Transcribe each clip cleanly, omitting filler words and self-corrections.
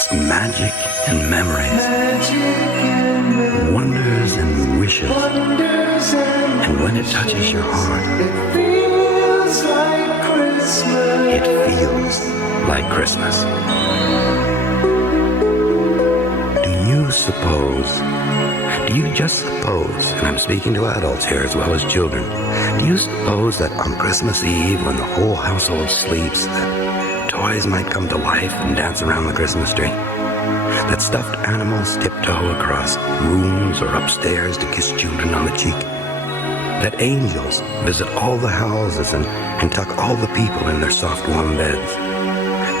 It's magic and memories, wonders and wishes. And when it touches your heart, it feels like Christmas. It feels like Christmas. Do you just suppose, and I'm speaking to adults here as well as children, do you suppose that on Christmas Eve, when the whole household sleeps, that toys might come to life and dance around the Christmas tree? That stuffed animals tiptoe across rooms or upstairs to kiss children on the cheek? That angels visit all the houses and tuck all the people in their soft warm beds?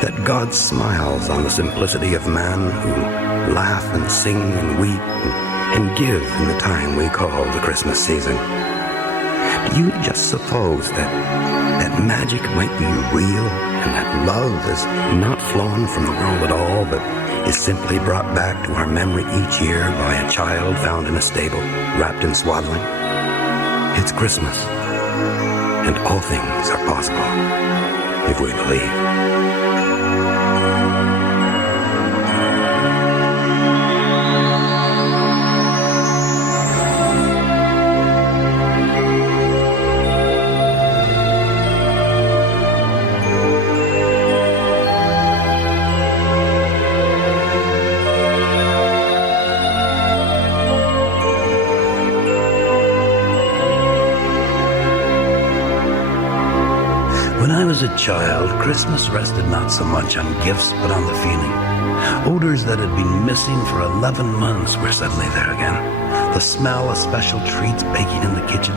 That God smiles on the simplicity of man who laugh and sing and weep and give in the time we call the Christmas season? Do you just suppose that magic might be real and that love is not flown from the world at all, but is simply brought back to our memory each year by a child found in a stable, wrapped in swaddling? It's Christmas, and all things are possible if we believe. When I was a child, Christmas rested not so much on gifts, but on the feeling. Odors that had been missing for 11 months were suddenly there again. The smell of special treats baking in the kitchen.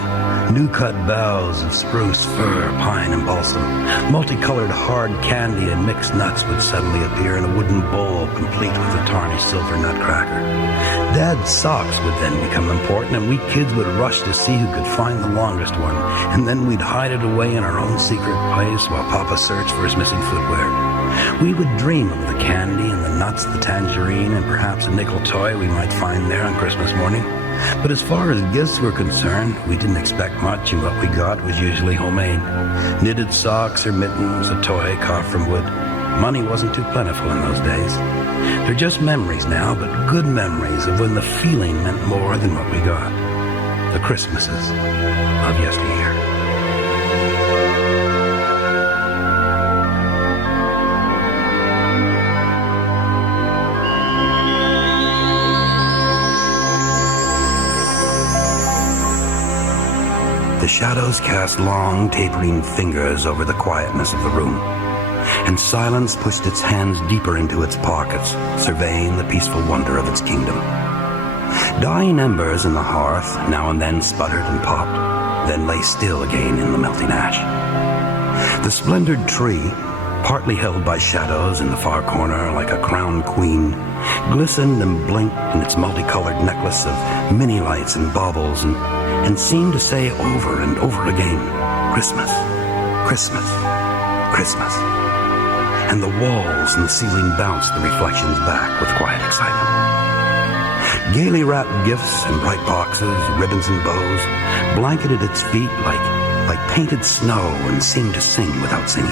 New-cut boughs of spruce, fir, pine, and balsam. Multicolored hard candy and mixed nuts would suddenly appear in a wooden bowl, complete with a tarnished silver nutcracker. Dad's socks would then become important, and we kids would rush to see who could find the longest one, and then we'd hide it away in our own secret place while Papa searched for his missing footwear. We would dream of the candy and the nuts, the tangerine, and perhaps a nickel toy we might find there on Christmas morning. But as far as gifts were concerned, we didn't expect much, and what we got was usually homemade. Knitted socks or mittens, a toy carved from wood. Money wasn't too plentiful in those days. They're just memories now, but good memories of when the feeling meant more than what we got. The Christmases of yesteryear. The shadows cast long, tapering fingers over the quietness of the room, and silence pushed its hands deeper into its pockets, surveying the peaceful wonder of its kingdom. Dying embers in the hearth now and then sputtered and popped, then lay still again in the melting ash. The splendored tree, partly held by shadows in the far corner like a crowned queen, glistened and blinked in its multicolored necklace of mini lights and baubles and seemed to say over and over again, Christmas, Christmas, Christmas. And the walls and the ceiling bounced the reflections back with quiet excitement. Gaily wrapped gifts in bright boxes, ribbons and bows, blanketed its feet like painted snow and seemed to sing without singing.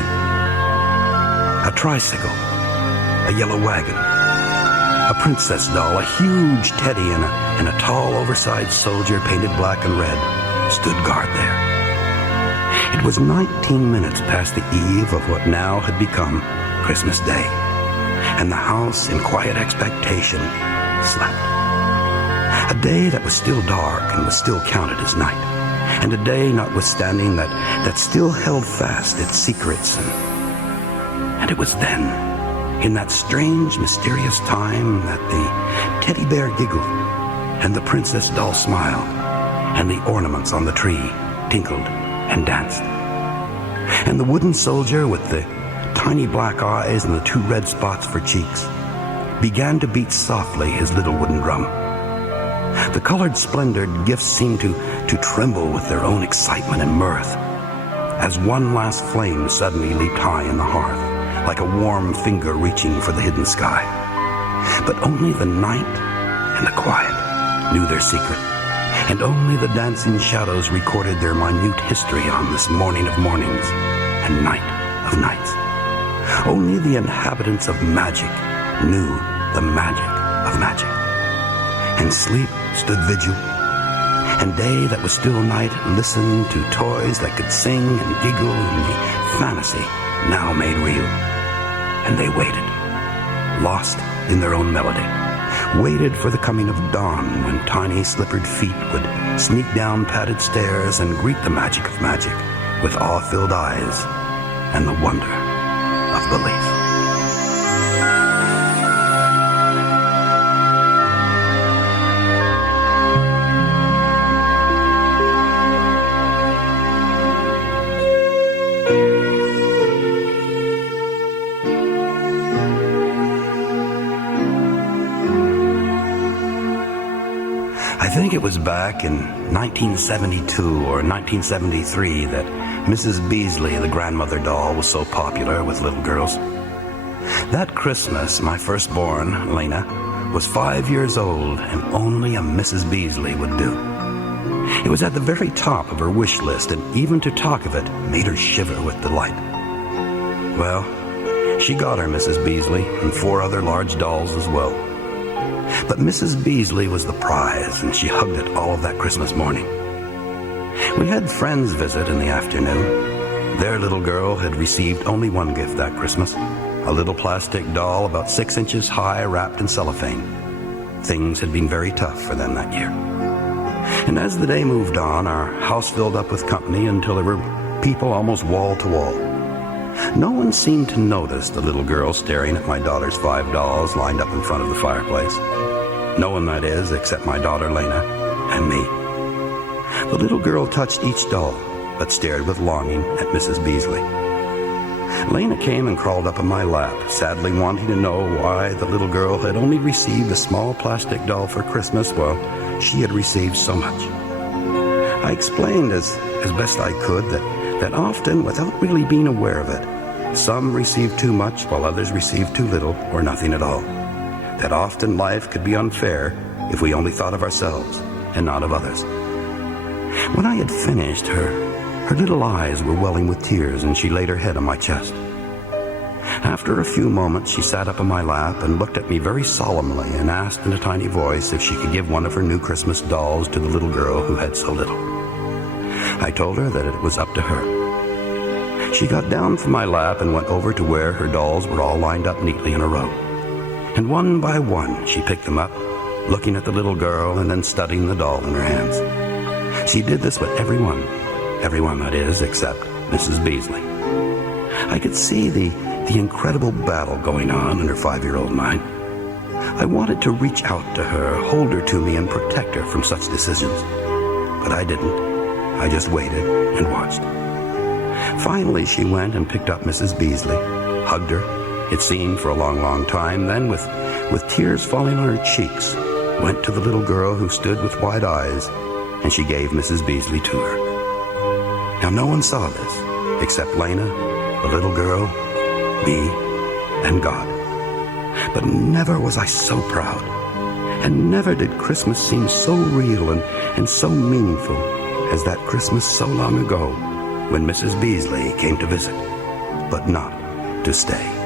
A tricycle, a yellow wagon, a princess doll, a huge teddy, and a tall, oversized soldier painted black and red stood guard there. It was 19 minutes past the eve of what now had become Christmas Day, and the house, in quiet expectation, slept. A day that was still dark and was still counted as night, and a day, notwithstanding, that still held fast its secrets. And it was then, in that strange, mysterious time, that the teddy bear giggled, and the princess doll smiled, and the ornaments on the tree tinkled and danced. And the wooden soldier with the tiny black eyes and the 2 red spots for cheeks began to beat softly his little wooden drum. The colored splendored gifts seemed to tremble with their own excitement and mirth, as one last flame suddenly leaped high in the hearth, like a warm finger reaching for the hidden sky. But only the night and the quiet knew their secret, and only the dancing shadows recorded their minute history on this morning of mornings and night of nights. Only the inhabitants of magic knew the magic of magic. And sleep stood vigil, and day that was still night listened to toys that could sing and giggle in the fantasy now made real. And they waited, lost in their own melody, waited for the coming of dawn when tiny slippered feet would sneak down padded stairs and greet the magic of magic with awe-filled eyes and the wonder of belief. I think it was back in 1972 or 1973 that Mrs. Beasley, the grandmother doll, was so popular with little girls. That Christmas, my firstborn, Lena, was 5 years old, and only a Mrs. Beasley would do. It was at the very top of her wish list, and even to talk of it made her shiver with delight. Well, she got her Mrs. Beasley and 4 other large dolls as well. But Mrs. Beasley was the prize, and she hugged it all of that Christmas morning. We had friends visit in the afternoon. Their little girl had received only one gift that Christmas, a little plastic doll about 6 inches high wrapped in cellophane. Things had been very tough for them that year. And as the day moved on, our house filled up with company until there were people almost wall to wall. No one seemed to notice the little girl staring at my daughter's 5 dolls lined up in front of the fireplace. No one, that is, except my daughter Lena and me. The little girl touched each doll, but stared with longing at Mrs. Beasley. Lena came and crawled up on my lap, sadly wanting to know why the little girl had only received a small plastic doll for Christmas while she had received so much. I explained as best I could that often, without really being aware of it, some received too much while others received too little or nothing at all. That often life could be unfair if we only thought of ourselves and not of others. When I had finished, her little eyes were welling with tears, and she laid her head on my chest. After a few moments, she sat up on my lap and looked at me very solemnly and asked in a tiny voice if she could give one of her new Christmas dolls to the little girl who had so little. I told her that it was up to her. She got down from my lap and went over to where her dolls were all lined up neatly in a row. And one by one, she picked them up, looking at the little girl and then studying the doll in her hands. She did this with everyone that is, except Mrs. Beasley. I could see the incredible battle going on in her 5-year-old mind. I wanted to reach out to her, hold her to me, and protect her from such decisions. But I didn't. I just waited and watched. Finally, she went and picked up Mrs. Beasley, hugged her, it seemed for a long, long time, then with tears falling on her cheeks, went to the little girl who stood with wide eyes, and she gave Mrs. Beasley to her. Now, no one saw this, except Lena, the little girl, me, and God. But never was I so proud, and never did Christmas seem so real and so meaningful as that Christmas so long ago when Mrs. Beasley came to visit, but not to stay.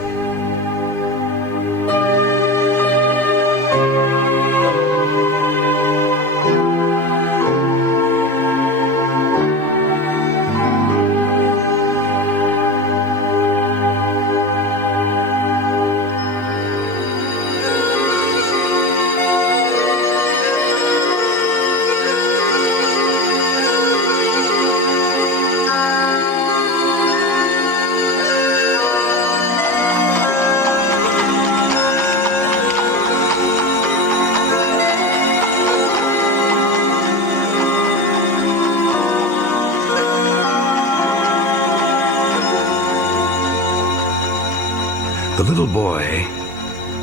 The little boy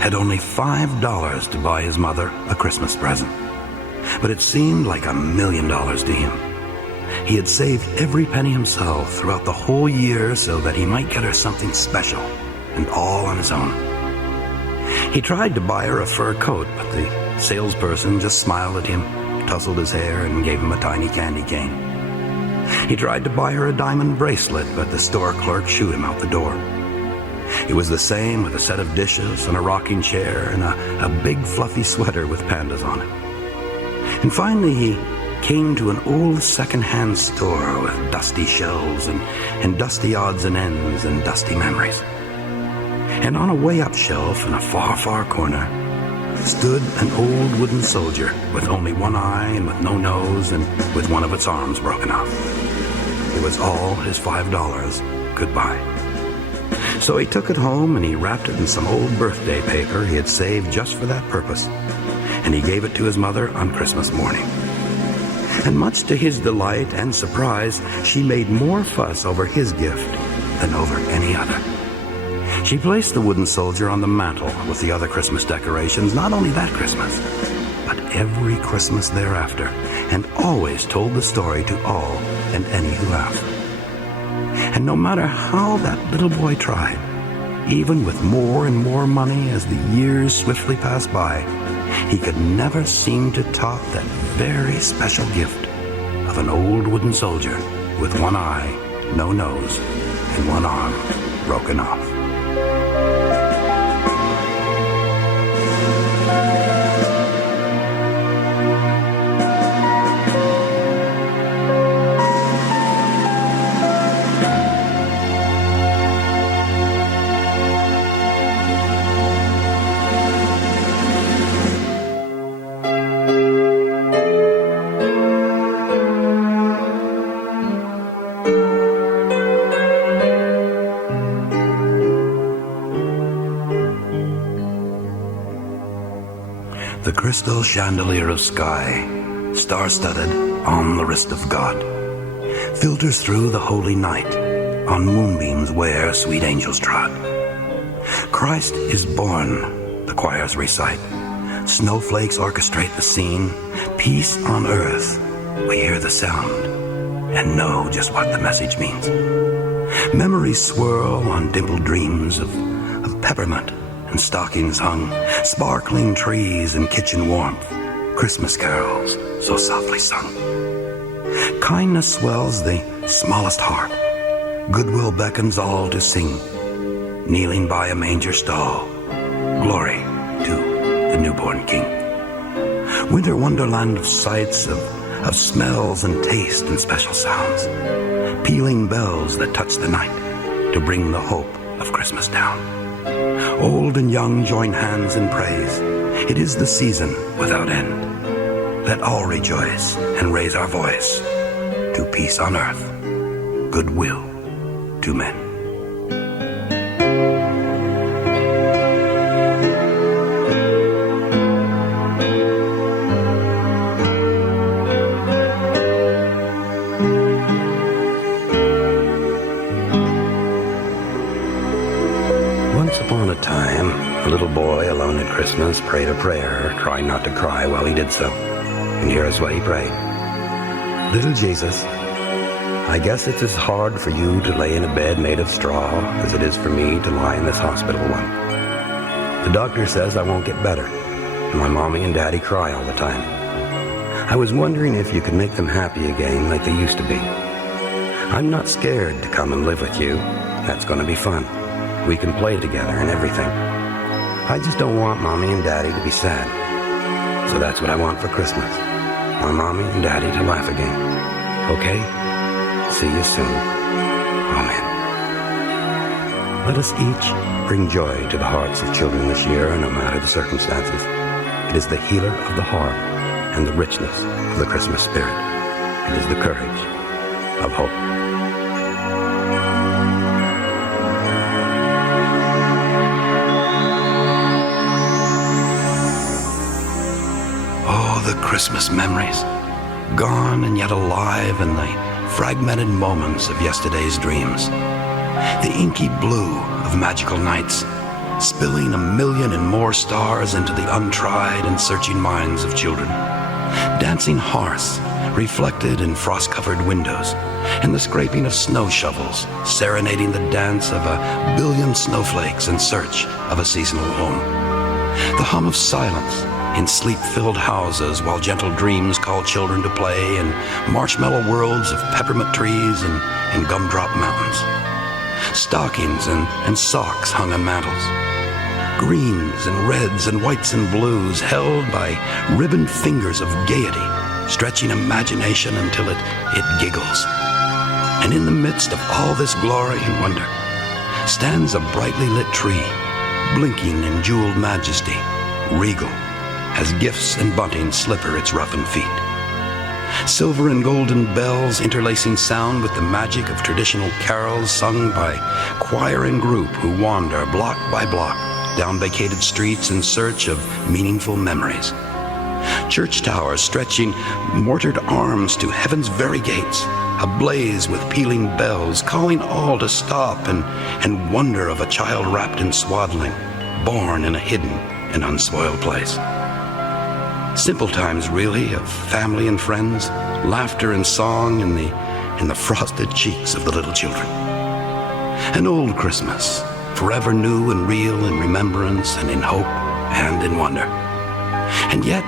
had only $5 to buy his mother a Christmas present, but it seemed like $1 million to him. He had saved every penny himself throughout the whole year so that he might get her something special, and all on his own. He tried to buy her a fur coat, but the salesperson just smiled at him, tousled his hair, and gave him a tiny candy cane. He tried to buy her a diamond bracelet, but the store clerk shooed him out the door. It was the same with a set of dishes and a rocking chair and a big fluffy sweater with pandas on it. And finally he came to an old second-hand store with dusty shelves and dusty odds and ends and dusty memories. And on a way-up shelf in a far, far corner stood an old wooden soldier with only one eye and with no nose and with one of its arms broken off. It was all his $5 could buy. So he took it home and he wrapped it in some old birthday paper he had saved just for that purpose, and he gave it to his mother on Christmas morning. And much to his delight and surprise, she made more fuss over his gift than over any other. She placed the wooden soldier on the mantel with the other Christmas decorations, not only that Christmas, but every Christmas thereafter, and always told the story to all and any who asked. And no matter how that little boy tried, even with more and more money as the years swiftly passed by, he could never seem to top that very special gift of an old wooden soldier with one eye, no nose, and one arm broken off. The crystal chandelier of sky, star-studded on the wrist of God, filters through the holy night on moonbeams where sweet angels trod. Christ is born, the choirs recite. Snowflakes orchestrate the scene. Peace on earth, we hear the sound and know just what the message means. Memories swirl on dimpled dreams of peppermint and stockings hung, sparkling trees and kitchen warmth, Christmas carols so softly sung. Kindness swells the smallest heart, goodwill beckons all to sing, kneeling by a manger stall, glory to the newborn King. Winter wonderland of sights, of smells and taste and special sounds, pealing bells that touch the night to bring the hope of Christmas down. Old and young join hands in praise. It is the season without end. Let all rejoice and raise our voice to peace on earth, goodwill to men. Once upon a time, a little boy alone at Christmas prayed a prayer, trying not to cry while he did so. And here's what he prayed. Little Jesus, I guess it's as hard for you to lay in a bed made of straw as it is for me to lie in this hospital one. The doctor says I won't get better, and my mommy and daddy cry all the time. I was wondering if you could make them happy again like they used to be. I'm not scared to come and live with you. That's going to be fun. We can play together and everything. I just don't want mommy and daddy to be sad. So that's what I want for Christmas. My mommy and daddy to laugh again. Okay? See you soon. Amen. Let us each bring joy to the hearts of children this year, no matter the circumstances. It is the healer of the heart and the richness of the Christmas spirit. It is the courage of hope. The Christmas memories, gone and yet alive in the fragmented moments of yesterday's dreams. The inky blue of magical nights, spilling a million and more stars into the untried and searching minds of children. Dancing hearths reflected in frost-covered windows, and the scraping of snow shovels serenading the dance of a billion snowflakes in search of a seasonal home. The hum of silence in sleep-filled houses while gentle dreams call children to play in marshmallow worlds of peppermint trees and gumdrop mountains. Stockings and socks hung on mantels. Greens and reds and whites and blues held by ribboned fingers of gaiety, stretching imagination until it giggles. And in the midst of all this glory and wonder stands a brightly lit tree, blinking in jeweled majesty, regal, as gifts and bunting slipper its roughened feet. Silver and golden bells interlacing sound with the magic of traditional carols sung by choir and group who wander block by block down vacated streets in search of meaningful memories. Church towers stretching mortared arms to heaven's very gates, ablaze with pealing bells, calling all to stop and wonder of a child wrapped in swaddling, born in a hidden and unspoiled place. Simple times, really, of family and friends, laughter and song in the frosted cheeks of the little children. An old Christmas, forever new and real in remembrance and in hope and in wonder. And yet,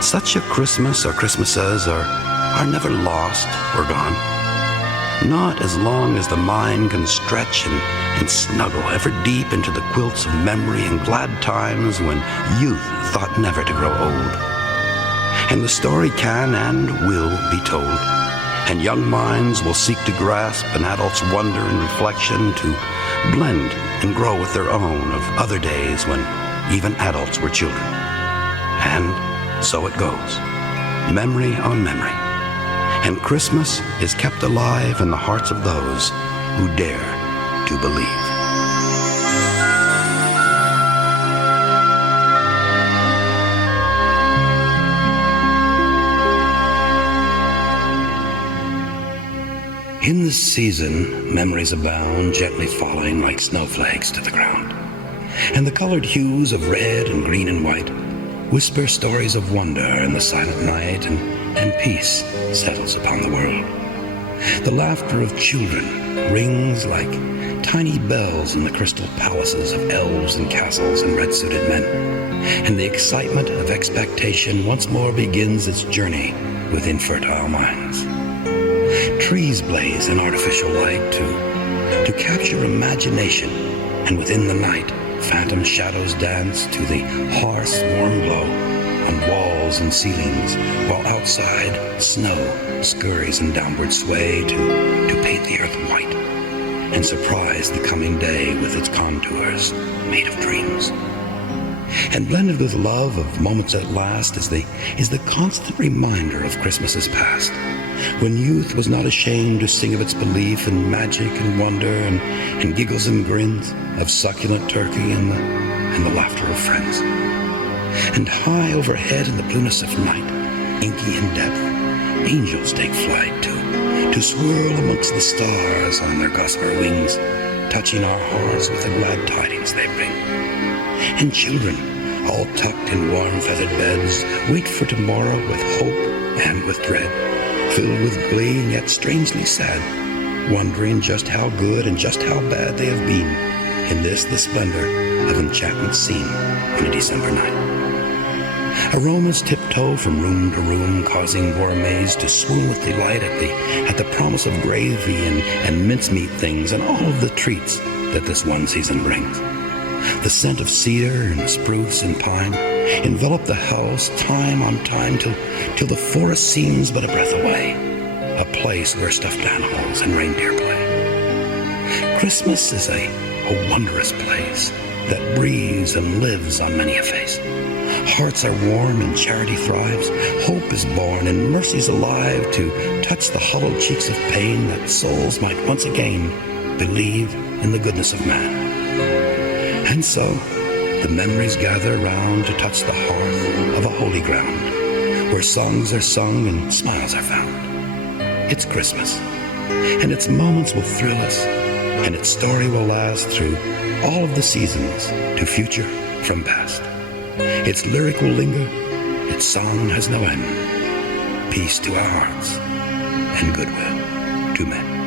such a Christmas or Christmases are never lost or gone. Not as long as the mind can stretch and snuggle ever deep into the quilts of memory and glad times when youth thought never to grow old. And the story can and will be told, and young minds will seek to grasp an adult's wonder and reflection to blend and grow with their own of other days when even adults were children. And so it goes, memory on memory. And Christmas is kept alive in the hearts of those who dare to believe. In this season, memories abound, gently falling like snowflakes to the ground. And the colored hues of red and green and white whisper stories of wonder in the silent night, and peace settles upon the world. The laughter of children rings like tiny bells in the crystal palaces of elves and castles and red-suited men, and the excitement of expectation once more begins its journey within fertile minds. Trees blaze in artificial light to capture imagination, and within the night, phantom shadows dance to the hoarse, warm glow on walls and ceilings, while outside snow scurries in downward sway to paint the earth white and surprise the coming day with its contours made of dreams. And blended with love of moments at last is the constant reminder of Christmases past, when youth was not ashamed to sing of its belief in magic and wonder and giggles and grins of succulent turkey and the laughter of friends. And high overhead in the blueness of night, inky in depth, angels take flight to swirl amongst the stars on their gossamer wings, touching our hearts with the glad tidings they bring. And children, all tucked in warm feathered beds, wait for tomorrow with hope and with dread, filled with glee and yet strangely sad, wondering just how good and just how bad they have been in the splendor of enchantment seen in a December night. Aromas tiptoe from room to room, causing gourmets to swoon with delight at the promise of gravy and mincemeat things and all of the treats that this one season brings. The scent of cedar and spruce and pine envelop the house time on time till the forest seems but a breath away, a place where stuffed animals and reindeer play. Christmas is a wondrous place that breathes and lives on many a face. Hearts are warm and charity thrives, hope is born and mercy's alive to touch the hollow cheeks of pain, that souls might once again believe in the goodness of man. And so, the memories gather round to touch the hearth of a holy ground, where songs are sung and smiles are found. It's Christmas, and its moments will thrill us, and its story will last through all of the seasons, to future from past. Its lyric will linger, its song has no end. Peace to our hearts, and goodwill to men.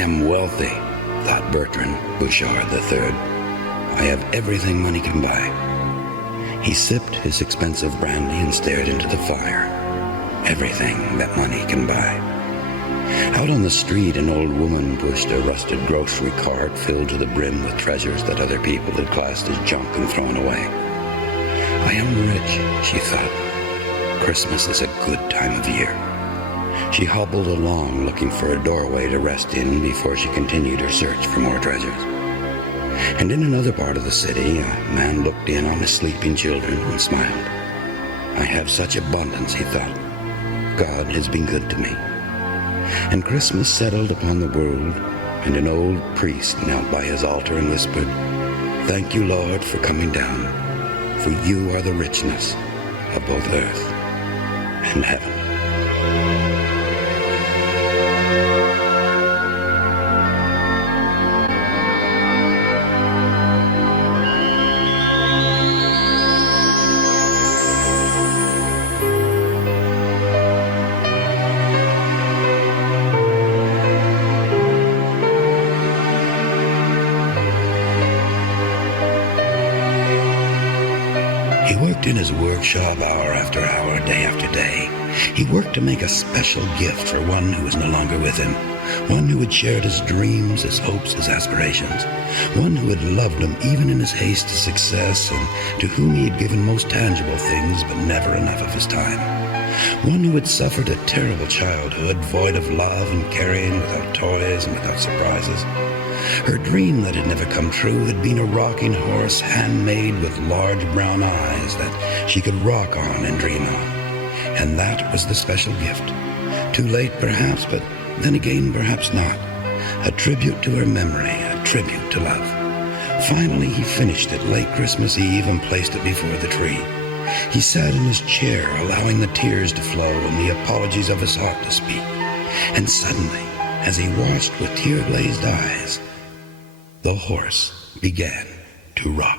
am wealthy, thought Bertrand Bouchard III. I have everything money can buy. He sipped his expensive brandy and stared into the fire. Everything that money can buy. Out on the street, an old woman pushed a rusted grocery cart filled to the brim with treasures that other people had classed as junk and thrown away. I am rich, she thought. Christmas is a good time of year. She hobbled along, looking for a doorway to rest in before she continued her search for more treasures. And in another part of the city, a man looked in on his sleeping children and smiled. I have such abundance, he thought. God has been good to me. And Christmas settled upon the world, and an old priest knelt by his altar and whispered, "Thank you, Lord, for coming down, for you are the richness of both earth and heaven." He worked in his workshop hour after hour, day after day. He worked to make a special gift for one who was no longer with him, one who had shared his dreams, his hopes, his aspirations, one who had loved him even in his haste to success, and to whom he had given most tangible things but never enough of his time, one who had suffered a terrible childhood, void of love and caring, without toys and without surprises. Her dream that had never come true had been a rocking horse, handmade with large brown eyes that she could rock on and dream on. And that was the special gift. Too late, perhaps, but then again, perhaps not. A tribute to her memory, a tribute to love. Finally, he finished it late Christmas Eve and placed it before the tree. He sat in his chair, allowing the tears to flow and the apologies of his heart to speak. And suddenly, as he watched with tear-glazed eyes, the horse began to rock.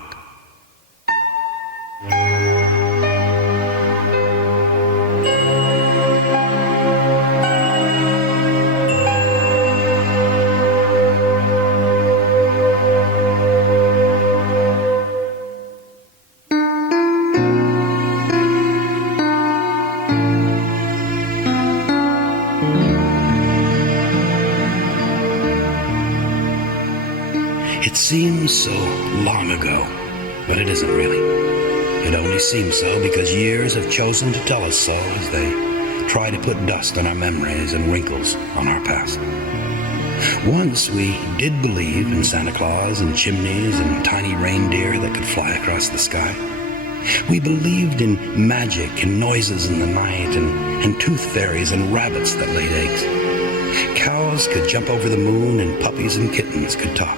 It seems so long ago, but it isn't really. It only seems so because years have chosen to tell us so as they try to put dust on our memories and wrinkles on our past. Once we did believe in Santa Claus and chimneys and tiny reindeer that could fly across the sky. We believed in magic and noises in the night and tooth fairies and rabbits that laid eggs. Cows could jump over the moon and puppies and kittens could talk.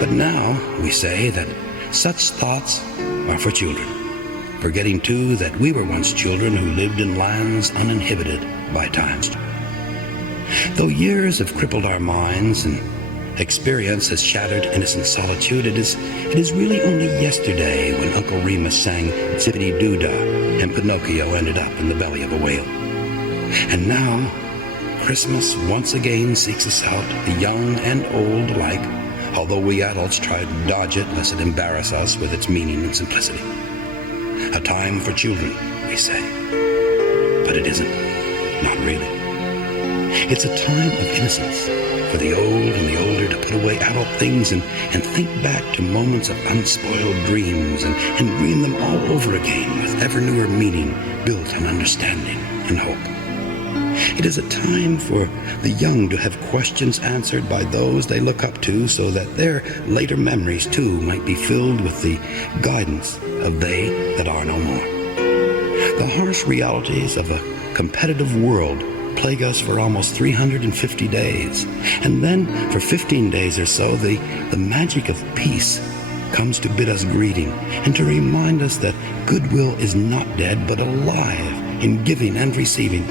But now we say that such thoughts are for children, forgetting too that we were once children who lived in lands uninhibited by time. Though years have crippled our minds and experience has shattered innocent solitude, it is really only yesterday when Uncle Remus sang Zippity-Doo-Dah and Pinocchio ended up in the belly of a whale. And now Christmas once again seeks us out, the young and old alike, although we adults try to dodge it lest it embarrass us with its meaning and simplicity. A time for children, we say. But it isn't. Not really. It's a time of innocence for the old and the older to put away adult things and think back to moments of unspoiled dreams and dream them all over again with ever newer meaning built on understanding and hope. It is a time for the young to have questions answered by those they look up to so that their later memories too might be filled with the guidance of they that are no more. The harsh realities of a competitive world plague us for almost 350 days. And then for 15 days or so, the magic of peace comes to bid us greeting and to remind us that goodwill is not dead but alive in giving and receiving,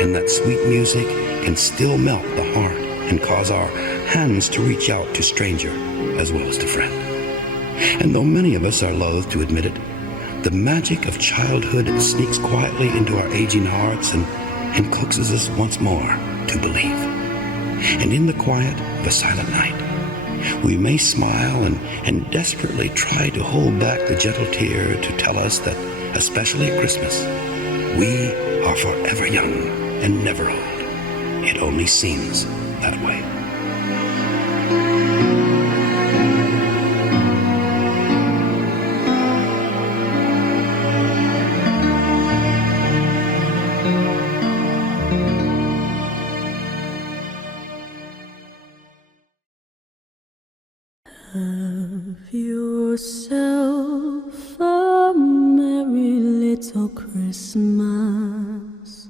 and that sweet music can still melt the heart and cause our hands to reach out to stranger as well as to friend. And though many of us are loath to admit it, the magic of childhood sneaks quietly into our aging hearts and coaxes us once more to believe. And in the quiet of a silent night, we may smile and desperately try to hold back the gentle tear to tell us that, especially at Christmas, we are forever young and never old. It only seems that way. Have yourself a merry little Christmas.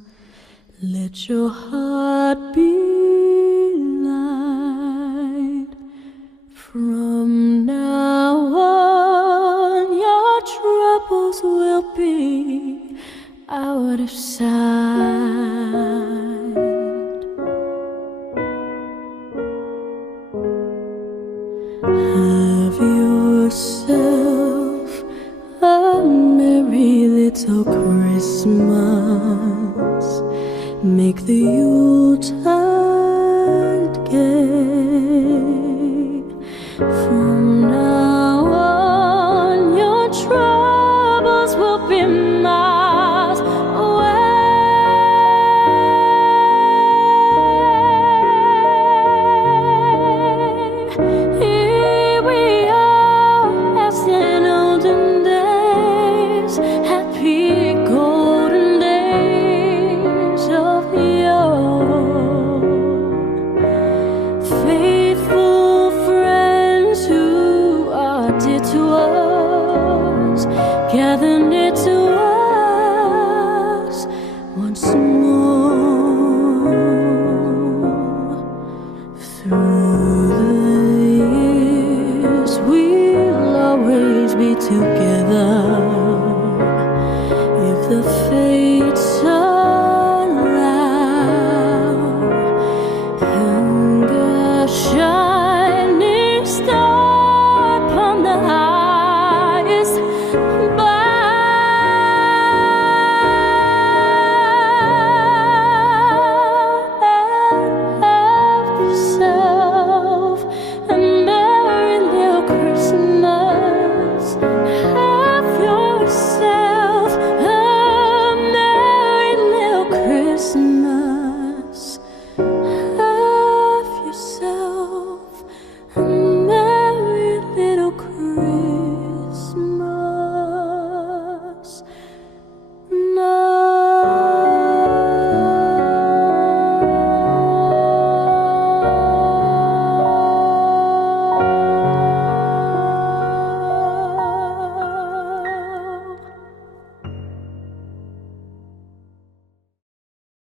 Let your heart be light. From now on, your troubles will be out of sight. Have yourself a merry little Christmas. Make the